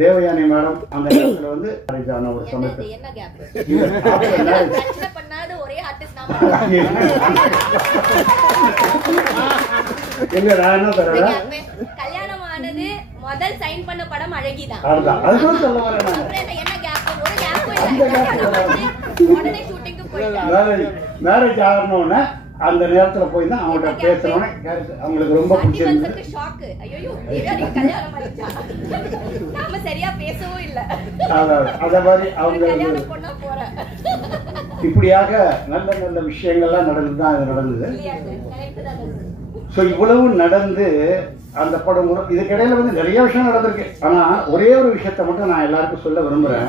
Devayani madam அந்த இடத்துல வந்து ஒரு சமயத்தை எங்க நான் என்ன தரேன் கல்யாணம் ஆனது முதல் சைன் பண்ண படம் அழகிதான். அதுதான் சொல்ல வரேன். என்ன கேப் ஒரு கேப் உடனே ஷூட்டிங்க்கு போயிட்டாங்க. மேரேஜ் ஆகணும்னா அந்த நேரத்துல போய் தான் அவங்கள்ட்ட பேசணும்னு அவங்களுக்கு ரொம்ப பிடிச்சிருக்கு. ஷாக்கு. ஐயோ தேவயானி கல்யாணம் ஆயிடுச்சா, நாம சரியா பேசவும் இல்ல. அத மாதிரி அவங்க கல்யாணம் பண்ண போறேன். இப்படியாக நல்ல நல்ல விஷயங்கள்லாம் நடந்துதான் இது நடந்தது. ஸோ இவ்வளவு நடந்து அந்த படம் இதுக்கிடையில வந்து நிறைய விஷயம் நடந்திருக்கு. ஆனா ஒரே ஒரு விஷயத்த மட்டும் நான் எல்லாருக்கும் சொல்ல விரும்புறேன்.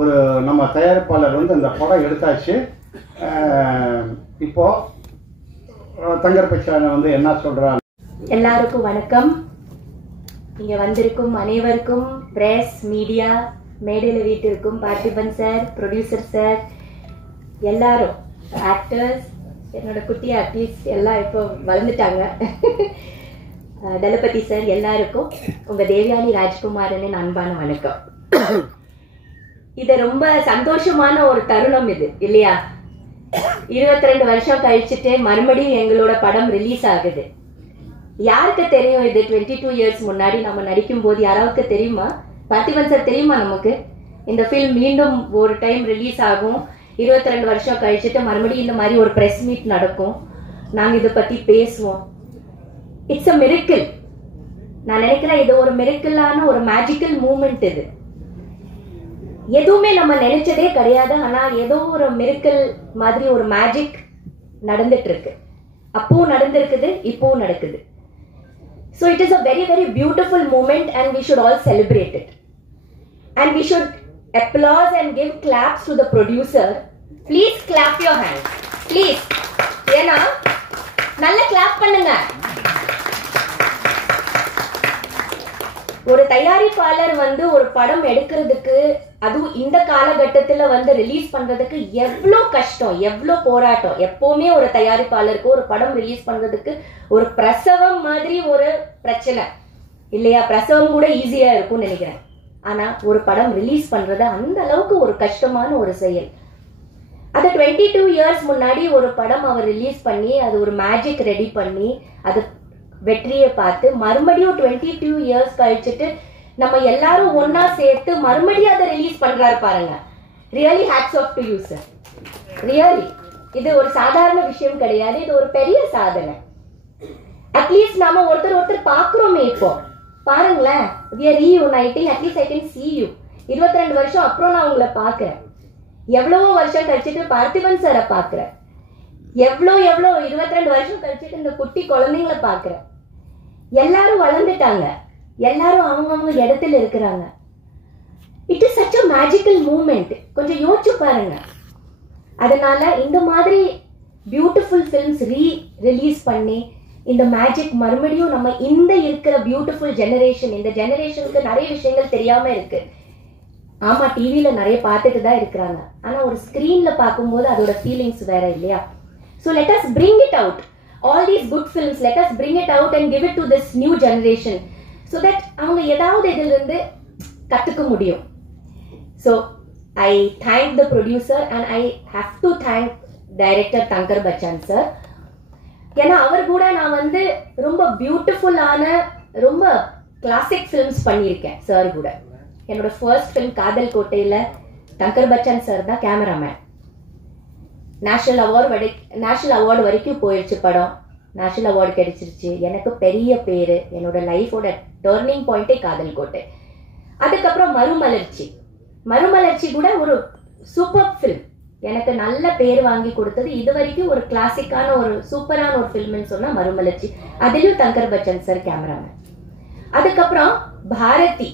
ஒரு நம்ம தயாரிப்பாளர் வந்து அந்த படம் எடுத்தாச்சு. இப்போ தங்கர்பச்சான வந்து என்ன சொல்றாங்க? எல்லாருக்கும் வணக்கம். இங்க வந்திருக்கும் அனைவருக்கும் பிரஸ் மீடியா மேடையில் வீட்டிற்கும் பார்த்திபன் சார், ப்ரொடியூசர் சார், எல்லாரும் ஆக்டர்ஸ், என்னோட குட்டி ஆர்டிஸ்ட் எல்லாம் இப்போ வளர்ந்துட்டாங்க. தளபதி சார், எல்லாருக்கும் உங்க தேவயானி ராஜ்குமாரனின் அன்பான வணக்கம். இது ரொம்ப சந்தோஷமான ஒரு தருணம் இது இல்லையா? 22 வருஷம் கழிச்சுட்டு மறுபடியும் எங்களோட படம் ரிலீஸ் ஆகுது. யாருக்கு தெரியும் இது 22 இயர்ஸ் முன்னாடி நம்ம நடிக்கும் போது? யாராவது தெரியுமா? பார்த்திபன் சார் தெரியுமா நமக்கு இந்த ஃபில்ம் மீண்டும் ஒரு டைம் ரிலீஸ் ஆகும்? 22 வருஷம் கழிச்சுட்டு மறுபடியும் இந்த மாதிரி ஒரு பிரஸ் மீட் நடக்கும், நாங்க இதை பத்தி பேசுவோம். It's a miracle. நான் நினைக்கிறேன் இது ஒரு மிரக்கிளான ஒரு மேஜிக்கல் மூமெண்ட். இது எதுவுமே நம்ம நினைச்சதே கிடையாது. ஆனா ஏதோ ஒரு மிரக்கிள் மாதிரி ஒரு மேஜிக் நடந்துட்டு இருக்கு. அப்பவும் நடந்திருக்குது, இப்பவும் நடக்குது. So it is a very very beautiful moment and we should all celebrate it. And we should applaud and give claps to the producer. Please clap your hands. Please. ஏன்னா நல்ல clap பண்ணுங்க. ஒரு தயாரிப்பாளர் வந்து ஒரு படம் எடுக்கிறதுக்கு, அதுவும் இந்த காலகட்டத்துல வந்து ரிலீஸ் பண்றதுக்கு எவ்வளோ கஷ்டம், எவ்வளோ போராட்டம். எப்பவுமே ஒரு தயாரிப்பாளருக்கு ஒரு படம் ரிலீஸ் பண்றதுக்கு ஒரு பிரசவம் மாதிரி ஒரு பிரச்சனை இல்லையா? பிரசவம் கூட ஈஸியா இருக்கும்னு நினைக்கிறேன். ஆனா ஒரு படம் ரிலீஸ் பண்றது அந்த அளவுக்கு ஒரு கஷ்டமான ஒரு செயல். அது 22 இயர்ஸ் முன்னாடி ஒரு படம் அவர் ரிலீஸ் பண்ணி அது ஒரு மேஜிக் ரெடி பண்ணி அது வெற்றியை பார்த்து மறுபடியும் 22 இயர்ஸ் கழிச்சுட்டு நம்ம எல்லாரும் ஒன்னா சேர்த்து மறுபடியும் அதை ரிலீஸ் பண்றாரு பாருங்க. Really hats off to you sir. Really இது ஒரு சாதாரண விஷயம் கிடையாது, இது ஒரு பெரிய சாதனை. அட்லீஸ்ட் நாம ஒருத்தர் பாக்குறோமே. இப்போ பாருங்களேன், we are reuniting. at least I can see you. 22 வருஷம் அப்புறம் நான் உங்களை பாக்குறேன். எவ்வளவோ வருஷம் கழிச்சுட்டு பார்த்திபன் சாரை பாக்குறேன். எவ்வளோ 22 வருஷம் கழிச்சுட்டு இந்த குட்டி குழந்தைங்களை பாக்குறேன். எல்லாரும் வளர்ந்துட்டாங்க, எல்லாரும் அவங்கவுங்க இடத்துல இருக்கிறாங்க. It is such a magical moment. கொஞ்சம் யோசிச்சு பாருங்க. அதனால இந்த மாதிரி பியூட்டிஃபுல் ஃபிலிம்ஸ் ரிலீஸ் பண்ணி இந்த மேஜிக் மறுபடியும் நம்ம இந்த இருக்கிற பியூட்டிஃபுல் ஜெனரேஷன், இந்த ஜெனரேஷனுக்கு நிறைய விஷயங்கள் தெரியாம இருக்கு. ஆமா, டிவியில நிறைய பார்த்துட்டு தான் இருக்கிறாங்க. ஆனா ஒரு ஸ்கிரீன்ல பார்க்கும்போது அதோட ஃபீலிங்ஸ் வேற இல்லையா? So let us bring it out. All these good films, let us bring it out and give it to this new generation so that அவங்க ஏதாவது இதிலிருந்து கத்துக்க முடியும். So I thank the producer and I have to thank director Thangar Bachan sir. ஏன்னா அவர் கூட நான் வந்து ரொம்ப பியூட்டிஃபுல்லான ரொம்ப கிளாசிக் ஃபிலிம்ஸ் பண்ணியிருக்கேன் சார் கூட. என்னோட ஃபர்ஸ்ட் ஃபிலிம் காதல் கோட்டையில தங்கர் பச்சான் சார் தான் கேமராமேன். நேஷனல் அவார்டு வரைக்கும் போயிடுச்சு படம். நேஷனல் அவார்டு கிடைச்சிருச்சு. எனக்கு பெரிய பேரு. என்னோட லைஃபோட டர்னிங் பாயிண்டே காதல் கோட்டை. அதுக்கப்புறம் மறுமலர்ச்சி கூட ஒரு சூப்பர் ஃபிலிம். எனக்கு நல்ல பேர் வாங்கி கொடுத்தது இது வரைக்கும் ஒரு கிளாசிக்கான ஒரு சூப்பரான ஒரு ஃபிலிம்னு சொன்னா மறுமலர்ச்சி. அதிலும் தங்கர் பச்சன் சார் கேமராமேன். அதுக்கப்புறம் பாரதி,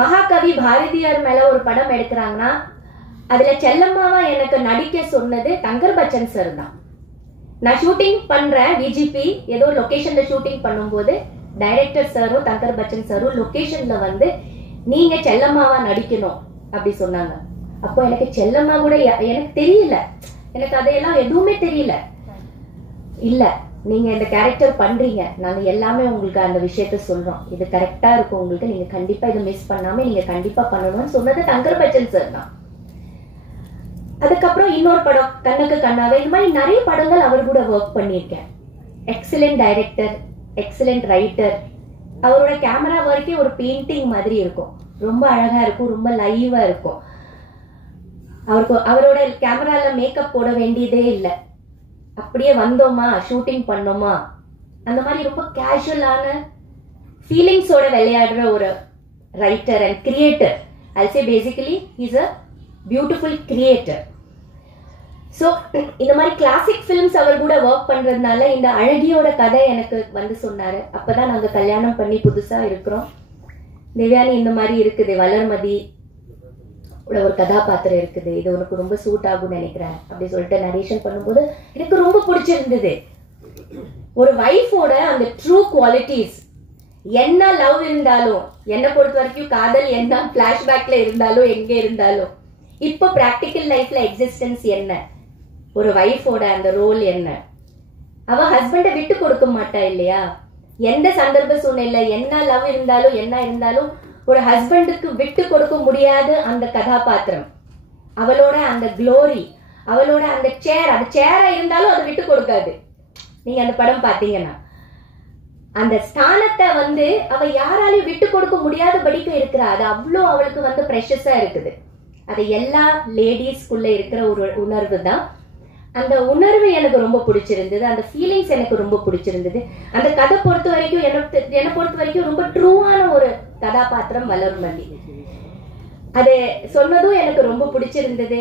மகாகவி பாரதியார் மேல ஒரு படம் எடுக்கிறாங்கன்னா அதுல செல்லம்மாவா எனக்கு நடிக்க சொன்னது தங்கர் பச்சன் சார் தான். நான் ஷூட்டிங் பண்றேன், விஜிபி ஏதோ லொகேஷன்ல ஷூட்டிங் பண்ணும்போது டைரக்டர் சாரும் தங்கர் பச்சன் சாரும் லொகேஷன்ல வந்து நீங்க செல்லம்மாவா நடிக்கணும் அப்படி சொன்னாங்க. அப்போ எனக்கு செல்லம்மா கூட எனக்கு தெரியல, எனக்கு அதையெல்லாம் எதுவுமே தெரியல. இல்ல நீங்க இந்த கேரக்டர் பண்றீங்க, நாங்க எல்லாமே உங்களுக்கு அந்த விஷயத்த சொல்றோம், இது கரெக்டா இருக்கும் உங்களுக்கு, நீங்க கண்டிப்பா இதை மிஸ் பண்ணாம நீங்க கண்டிப்பா பண்ணணும்னு சொன்னது தங்கர் பச்சன் சார் தான். அதுக்கப்புறம் இன்னொரு படம் கண்ணுக்கு கண்ணாவே, இந்த மாதிரி நிறைய படங்கள் அவர் கூட ஒர்க் பண்ணியிருக்கேன். Excellent director, excellent writer. அவரோட கேமரா வரைக்கும் ஒரு பெயிண்டிங் மாதிரி இருக்கும், ரொம்ப அழகா இருக்கும், ரொம்ப லைவா இருக்கும். அவரோட கேமரால மேக்கப் போட வேண்டியதே இல்லை, அப்படியே வந்தோமா ஷூட்டிங் பண்ணோமா அந்த மாதிரி ரொம்ப கேஷுவலான ஃபீலிங்ஸோட விளையாடுற ஒரு writer and creator. I'll say basically he's a beautiful creator. So இந்த மாதிரி கிளாசிக் ஃபிலிம்ஸ் அவர் கூட ஒர்க் பண்றதுனால இந்த அழகியோட கதை எனக்கு வந்து சொன்னாரு. அப்பதான் நாங்க கல்யாணம் பண்ணி புதுசா இருக்கிறோம். தேவயானி இந்த மாதிரி இருக்குது, வளர்மதி ஒரு கதாபாத்திரம் இருக்குது, இது உனக்கு ரொம்ப சூட் ஆகும்னு நினைக்கிறேன் அப்படி சொல்லிட்டு நரேஷன் பண்ணும்போது எனக்கு ரொம்ப பிடிச்சிருந்தது. ஒரு வைஃபோட அந்த ட்ரூ குவாலிட்டிஸ், என்ன லவ் இருந்தாலும், என்னை பொறுத்த வரைக்கும் காதல் என்ன பிளாஷ்பேக்ல இருந்தாலும் எங்க இருந்தாலும், இப்போ பிராக்டிக்கல் லைஃப்ல எக்ஸிஸ்டன்ஸ் என்ன, ஒரு வைஃபோட அந்த ரோல் என்ன, அவ ஹஸ்பண்டை விட்டு கொடுக்க மாட்டா இல்லையா. எந்த சந்தர்ப்ப சூழ்நிலை என்ன லவ் இருந்தாலும் என்ன இருந்தாலும் ஒரு ஹஸ்பண்டுக்கு விட்டு கொடுக்க முடியாத அந்த கதாபாத்திரம், அவளோட அந்த க்ளோரி, அவளோட அந்த சேர், அந்த சேரா இருந்தாலும் அதை விட்டு கொடுக்காது. நீங்க அந்த படம் பாத்தீங்கன்னா அந்த ஸ்தானத்தை வந்து அவ யாராலையும் விட்டு கொடுக்க முடியாதபடிக்கு இருக்கிறா. அது அவ்வளோ அவளுக்கு வந்து ப்ரெஷஸா இருக்குது. அது எல்லா லேடிஸ்குள்ள இருக்கிற ஒரு உணர்வு தான். அந்த உணர்வு எனக்கு ரொம்ப பிடிச்சிருந்தது, அந்த ஃபீலிங்ஸ் எனக்கு ரொம்ப பிடிச்சிருந்தது. அந்த கதை பொறுத்த வரைக்கும் என்னை பொறுத்த வரைக்கும் ரொம்ப ட்ரூவான ஒரு கதாபாத்திரம் வளர்மதி. அது சொன்னதும் எனக்கு ரொம்ப பிடிச்சிருந்தது.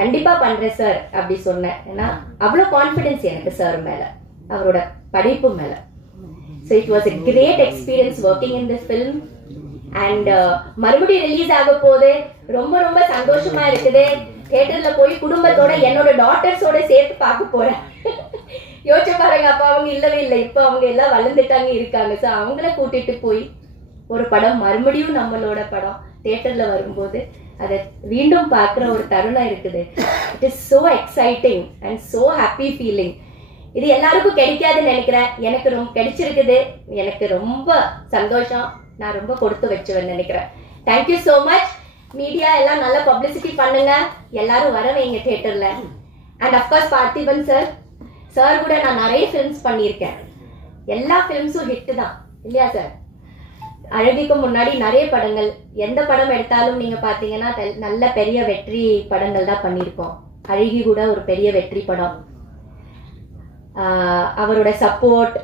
கண்டிப்பா பண்றேன் சார் அப்படி சொன்னேன். ஏன்னா அவ்வளோ கான்ஃபிடன்ஸ் எனக்கு சார் மேல, அவரோட படிப்பு மேல. So it was a great experience working in this film. And மறுபடியும் ரிலீஸ் ஆக போது ரொம்ப ரொம்ப சந்தோஷமா இருக்குது. தியேட்டர்ல போய் குடும்பத்தோட என்னோட டாட்டர்ஸோட சேர்த்து பார்க்க போறேன். யோசிச்சு பாருங்க, அப்ப அவங்க இல்லவே இல்லை, இப்ப அவங்க எல்லாம் வளர்ந்துட்டாங்க இருக்காங்க. ஸோ அவங்கள கூட்டிட்டு போய் ஒரு படம் மறுபடியும் நம்மளோட படம் தியேட்டர்ல வரும்போது அதை மீண்டும் பார்க்குற ஒரு தருணம் இருக்குது. It is so exciting and so happy feeling. இது எல்லாருக்கும் கிடைக்காதுன்னு நினைக்கிறேன், எனக்கு ரொம்ப கிடைச்சிருக்குது. எனக்கு ரொம்ப சந்தோஷம், நான் ரொம்ப கொடுத்து வச்சுவேன்னு நினைக்கிறேன். Thank you so much. மீடியா எல்லாம் நல்ல பப்ளிசிட்டி பண்ணுங்க, எல்லாரும் வர வைங்க தியேட்டர்ல. அண்ட் அப்கோர்ஸ் பார்த்திபன் சார் கூட நான் நிறைய ஃபிலிம்ஸ் பண்ணியிருக்கேன். எல்லா ஃபிலிம்ஸும் ஹிட் தான் இல்லையா சார்? அழகிக்கு முன்னாடி நிறைய படங்கள், எந்த படம் எடுத்தாலும் நீங்க பாத்தீங்கன்னா நல்ல பெரிய வெற்றி படங்கள் தான் பண்ணியிருக்கோம். அழகி கூட ஒரு பெரிய வெற்றி படம். அவரோட சப்போர்ட்,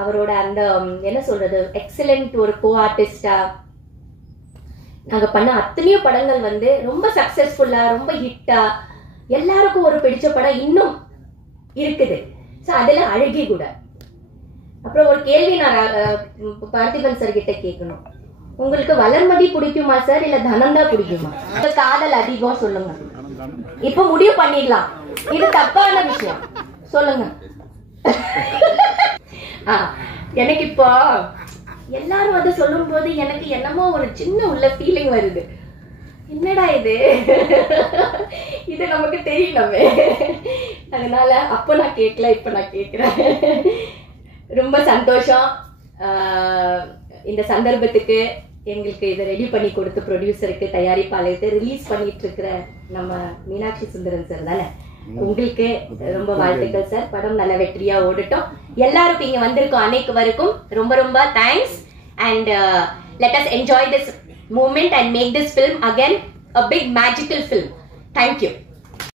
அவரோட அந்த என்ன சொல்றது எக்ஸலண்ட் ஒரு கோ ஆர்டிஸ்டா நாங்க பண்ண அத்தனையோ படங்கள் வந்து ரொம்ப சக்சஸ்ஃபுல்லா, ரொம்ப ஹிட்டா, எல்லாருக்கும் ஒரு பிடிச்ச படம் இன்னும் இருக்குது. ஸோ அதுல அழகி கூட. அப்புறம் ஒரு கேள்வி நான் பார்த்திபன் சார் கிட்ட கேட்கணும். உங்களுக்கு வளர்மதி பிடிக்குமா சார், இல்ல தனந்தா பிடிக்குமா? காதல் அதிகம் சொல்லுங்க. இப்ப முடிவு பண்ணிடலாம், இது தப்பான விஷயம் சொல்லுங்க. எனக்கு இப்போ எல்லாரும் அதை சொல்லும் போது எனக்கு என்னமோ ஒரு சின்ன உள்ள ஃபீலிங் வருது. என்னடா இது நமக்கு தெரியலமே. அதனால அப்ப நான் கேட்கல, இப்ப நான் கேட்கிறேன். ரொம்ப சந்தோஷம். இந்த சந்தர்ப்பத்துக்கு எங்களுக்கு இதை ரெடி பண்ணி கொடுத்து ப்ரொடியூசருக்கு, தயாரிப்பாளருக்கு, ரிலீஸ் பண்ணிட்டு இருக்கிற நம்ம மீனாட்சி சுந்தரன் சார் தானே, உங்களுக்கு ரொம்ப வாழ்த்துக்கள் சார். படம் நல்ல வெற்றியா ஓடட்டும். எல்லாருக்கும் இங்க வந்திருக்கோம் அனைவருக்கும் ரொம்ப ரொம்ப thanks. And let us enjoy this moment and make this film again a big magical film. Thank you.